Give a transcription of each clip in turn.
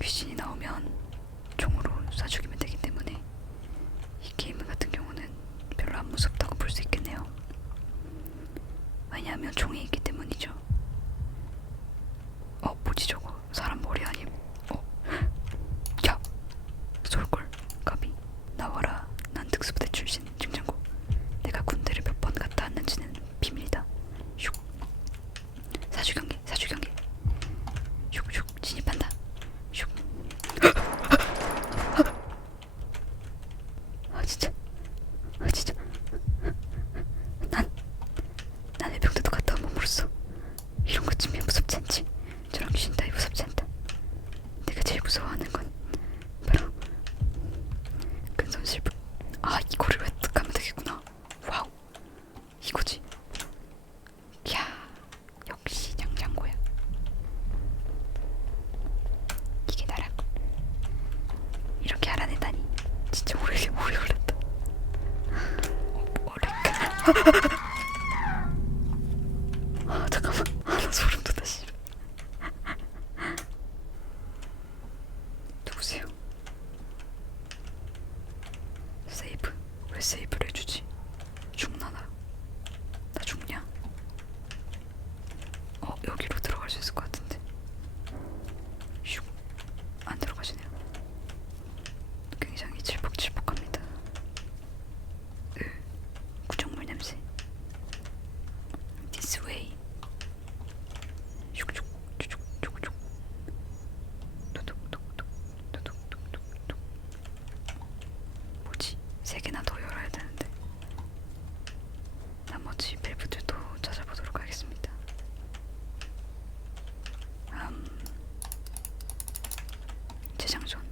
귀신이 나오면 총으로 쏴 죽이면 되기 때문에 이 게임 같은 경우는 별로 안 무섭다고 볼수 있겠네요. 왜냐하면 총이 있기 때문이죠. 좋아하는 거 재장전.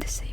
the same.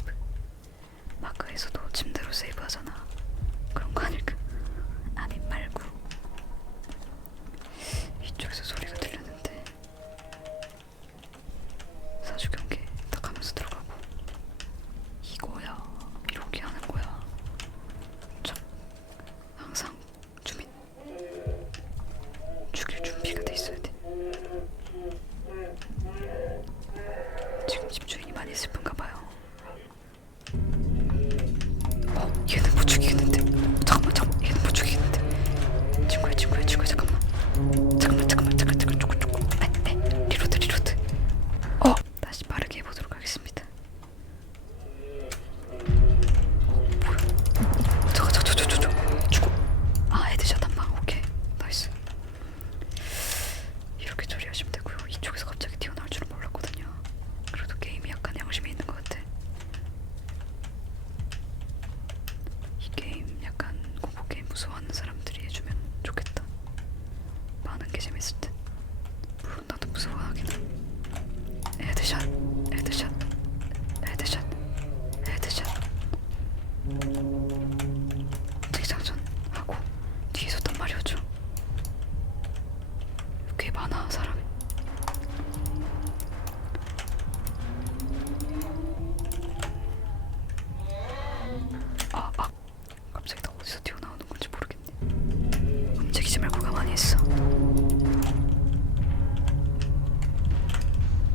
움직이지 말고 가만히 있어.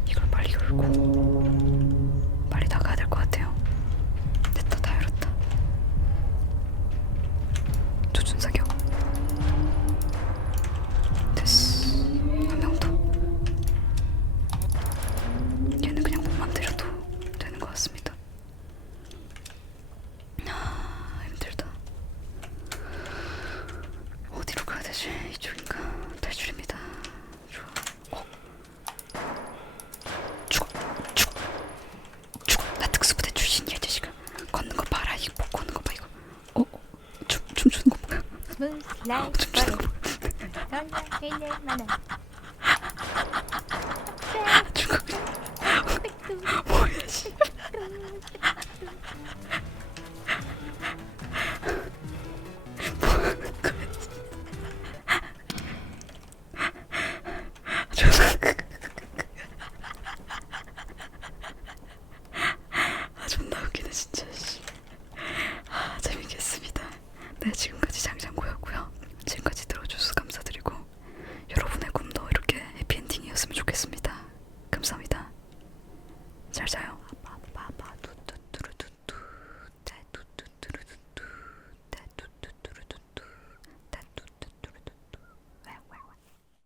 이걸 빨리 열고. 날 버린 전략을 만한 죽어 뭐야 씨 아, 네 지금